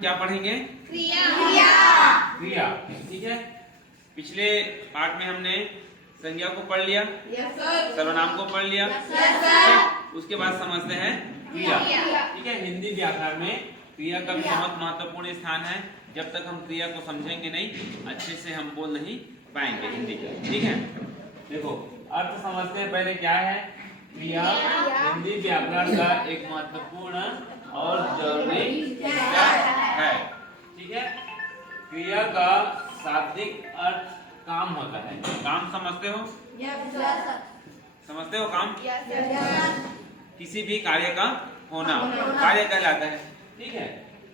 क्या पढ़ेंगे? क्रिया। क्रिया, ठीक है। पिछले पार्ट में हमने संज्ञा को पढ़ लिया, सर्वनाम को पढ़ लिया, उसके बाद समझते हैं क्रिया, ठीक है। हिंदी व्याकरण में क्रिया का भी बहुत महत्वपूर्ण स्थान है। जब तक हम क्रिया को समझेंगे नहीं, अच्छे से हम बोल नहीं पाएंगे हिंदी का, ठीक है। देखो, अर्थ समझते हैं पहले। क्या है क्रिया? हिंदी व्याकरण का एक महत्वपूर्ण और जरूरी हिस्सा है, ठीक है। क्रिया का शाब्दिक अर्थ काम होता है। काम समझते हो? समझते हो काम? किसी भी कार्य का होना कार्य कहलाता है, ठीक है।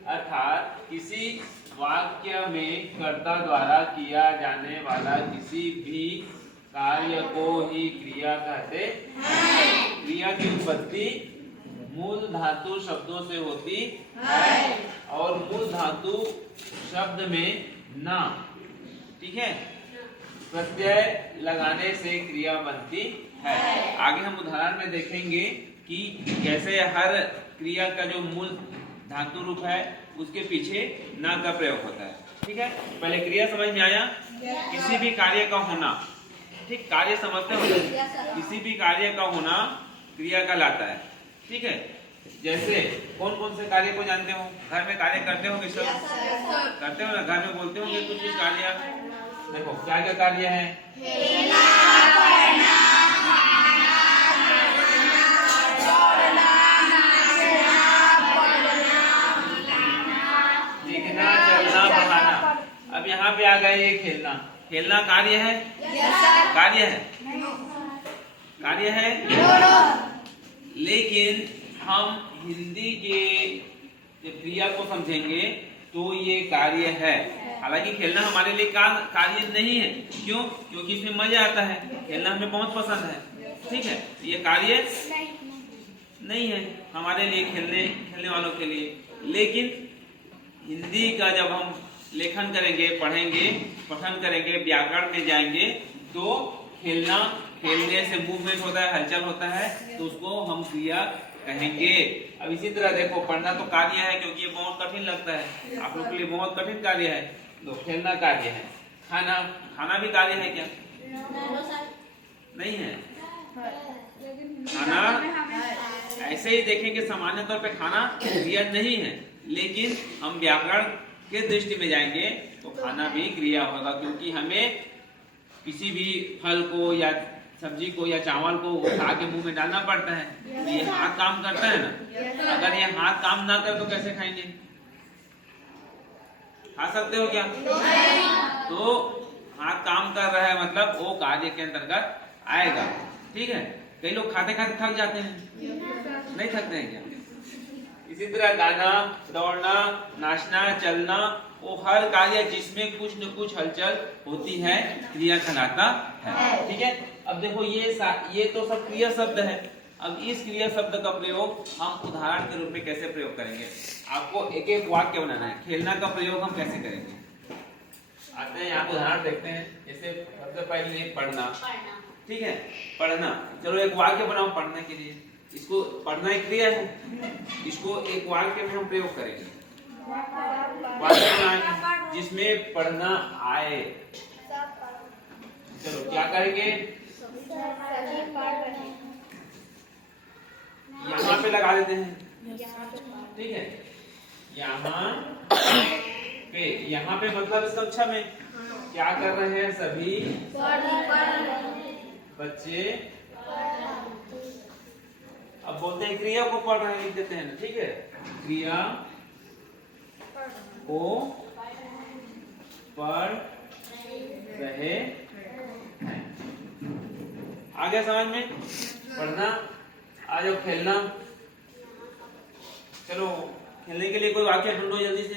अर्थात किसी वाक्य में कर्ता द्वारा किया जाने वाला किसी भी कार्य को ही क्रिया कहते हैं। क्रिया की उत्पत्ति मूल धातु शब्दों से होती है और मूल धातु शब्द में ना, ठीक है, प्रत्यय लगाने से क्रिया बनती है। आगे हम उदाहरण में देखेंगे कि कैसे हर क्रिया का जो मूल धातु रूप है उसके पीछे ना का प्रयोग होता है, ठीक है। पहले क्रिया समझ में आया? किसी भी कार्य का होना, ठीक, कार्य समझते हो? किसी भी कार्य का होना क्रिया कहलाता है, ठीक है। जैसे कौन कौन से कार्य को जानते हो? घर में कार्य करते हो? सब करते हो ना? घर में बोलते होंगे कुछ कुछ कार्य। देखो क्या क्या कार्य है? लिखना, चलना, पढ़ना। अब यहाँ पे आ गए ये खेलना। खेलना कार्य है? कार्य है, कार्य है। लेकिन हम हिंदी के क्रिया को समझेंगे तो ये कार्य है। हालांकि खेलना हमारे लिए कार्य नहीं है। क्यों? क्योंकि इसमें मजा आता है, खेलना हमें बहुत पसंद है, ठीक है। ये कार्य नहीं है हमारे लिए, खेलने वालों के लिए। लेकिन हिंदी का जब हम लेखन करेंगे, पढ़ेंगे, पठन करेंगे, व्याकरण में जाएंगे तो खेलना, खेलने से मूवमेंट होता है, हलचल होता है, तो उसको हम क्रिया कहेंगे। अब इसी तरह देखो, पढ़ना तो कार्य है क्योंकि ये बहुत कठिन लगता है, आप लोग के लिए बहुत कठिन कार्य है, तो खेलना कार्य है। खाना भी कार्य है क्या? नहीं है। खाना ऐसे ही देखेंगे, सामान्य तौर पे खाना क्रिया नहीं है, लेकिन हम व्याकरण के दृष्टि में जाएंगे तो खाना भी क्रिया होगा, क्योंकि हमें किसी भी फल को या सब्जी को या चावल को उठा के मुंह में डालना पड़ता है। ये हाथ काम करता है ना। अगर ये हाथ काम ना करे तो कैसे खाएंगे? खा सकते हो क्या? तो हाथ काम कर रहा है मतलब वो कार्य के अंतर्गत आएगा, ठीक है। कई लोग खाते खाते थक जाते हैं, नहीं थकते हैं क्या? इसी तरह गाना, दौड़ना, नाचना, चलना, वो हर कार्य जिसमें कुछ न कुछ हलचल होती है क्रिया कहलाता है, ठीक है। अब देखो ये तो सब क्रिया शब्द है। अब इस क्रिया शब्द का प्रयोग हम उदाहरण के रूप में कैसे प्रयोग करेंगे? आपको एक एक वाक्य बनाना है। खेलना का प्रयोग हम कैसे करेंगे? आते हैं यहाँ उदाहरण देखते हैं। जैसे सबसे पहले पढ़ना, ठीक है, पढ़ना। चलो एक वाक्य बनाओ पढ़ने के लिए। इसको पढ़ना एक क्रिया है, इसको एक वाक्य में हम प्रयोग करेंगे। वाक्य बनाएंगे जिसमें पढ़ना आए। चलो क्या करेंगे? यहाँ पे लगा देते हैं, ठीक है। यहाँ पे मतलब इस कक्षा में क्या कर रहे हैं? सभी बच्चे अब बोलते हैं क्रिया को पढ़ रहे हैं, लिख देते हैं ना, ठीक है। क्रिया को पढ़ रहे हैं। आगे समझ में? पढ़ना। आ जाओ खेलना। चलो खेलने के लिए कोई वाक्य ढूंढो जल्दी से।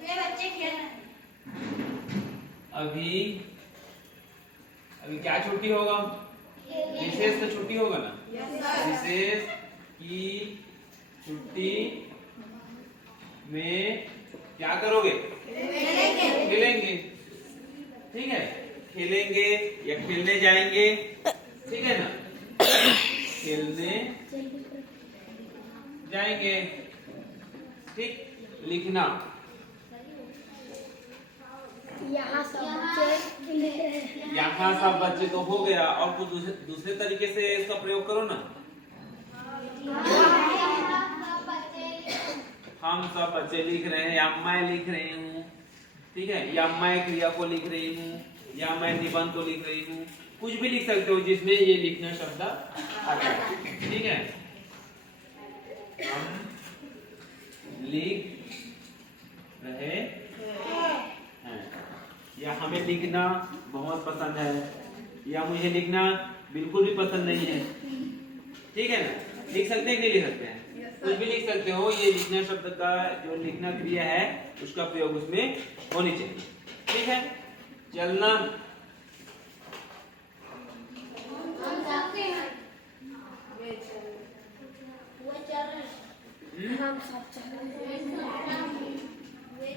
बच्चे खेल रहे हैं। अभी क्या छुट्टी होगा? विशेष तो छुट्टी होगा ना। विशेष की छुट्टी में क्या करोगे? खेलेंगे, ठीक है। खेलेंगे या खेलने जाएंगे, ठीक है ना। खेलने जाएंगे। ठीक, लिखना यहाँ सब बच्चे तो हो गया, और कुछ दूसरे तरीके से इसका प्रयोग करो ना। हम सब बच्चे लिख रहे हैं, या मैं लिख रही हूँ, ठीक है, या मैं क्रिया को लिख रही हूँ, या मैं निबंध को लिख रही हूँ, कुछ भी लिख सकते हो जिसमें ये लिखना शब्द आता है। ठीक है, हम लिख रहे हैं, या हमें लिखना बहुत पसंद है, या मुझे लिखना बिल्कुल भी पसंद नहीं है। ठीक है ना, लिख सकते हैं कि नहीं लिख सकते हैं? कुछ भी लिख सकते हो। ये लिखना शब्द का जो लिखना क्रिया है उसका प्रयोग उसमें होनी चाहिए। ठीक है, चलना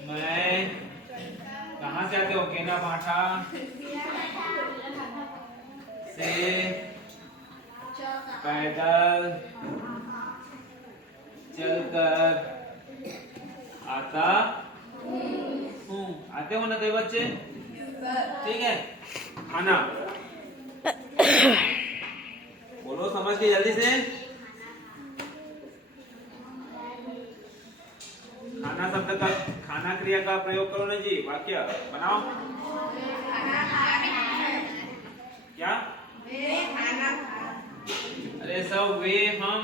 मैं कहाँ से आते हो? केना भाटा से पैदल चलकर आता हूँ। आते हो ना कई बच्चे? ठीक है, खाना बोलो समझ के जल्दी से। खाना शब्द का, खाना क्रिया का प्रयोग करो ना जी, वाक्य बनाओ। क्या? अरे सब वे, हम,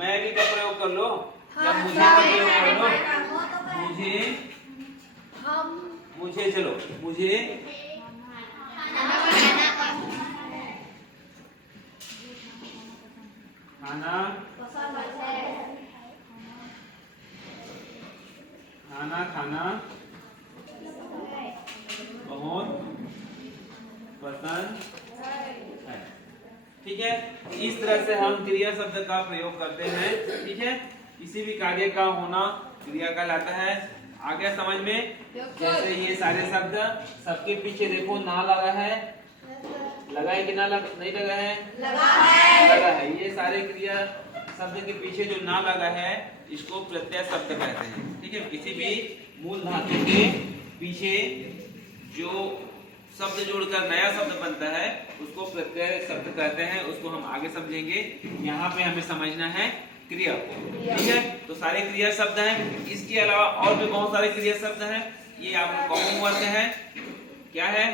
मैं भी का प्रयोग कर लो, या मुझे का प्रयोग कर लो। मुझे चलो, मुझे खाना खाना बहुत पसंद है। ठीक है, इस तरह से हम क्रिया शब्द का प्रयोग करते हैं। ठीक है, किसी भी कार्य का होना क्रिया कहलाता है। आ गया समझ में? जैसे ये सारे शब्द, सबके पीछे देखो ना लगा है, लगा है कि ना नहीं लगा है? लगा है। ये सारे क्रिया शब्द के पीछे जो ना लगा है इसको प्रत्यय शब्द कहते हैं। ठीक है, किसी भी मूल धातु के पीछे जो शब्द जोड़कर नया शब्द बनता है उसको प्रत्यय शब्द कहते हैं। उसको हम आगे समझेंगे। यहाँ पे हमें समझना है क्रिया को। ठीक है, तो सारे क्रिया शब्द हैं। इसके अलावा और भी बहुत सारे क्रिया शब्द हैं। ये आपको होमवर्क है। क्या है?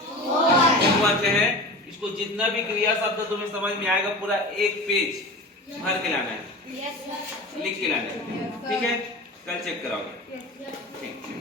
होमवर्क है। इसको जितना भी क्रिया शब्द तुम्हें समझ में आएगा पूरा एक पेज भर के लाना है, लिख के लाना है। ठीक है, कल चेक कराओगे। ठीक।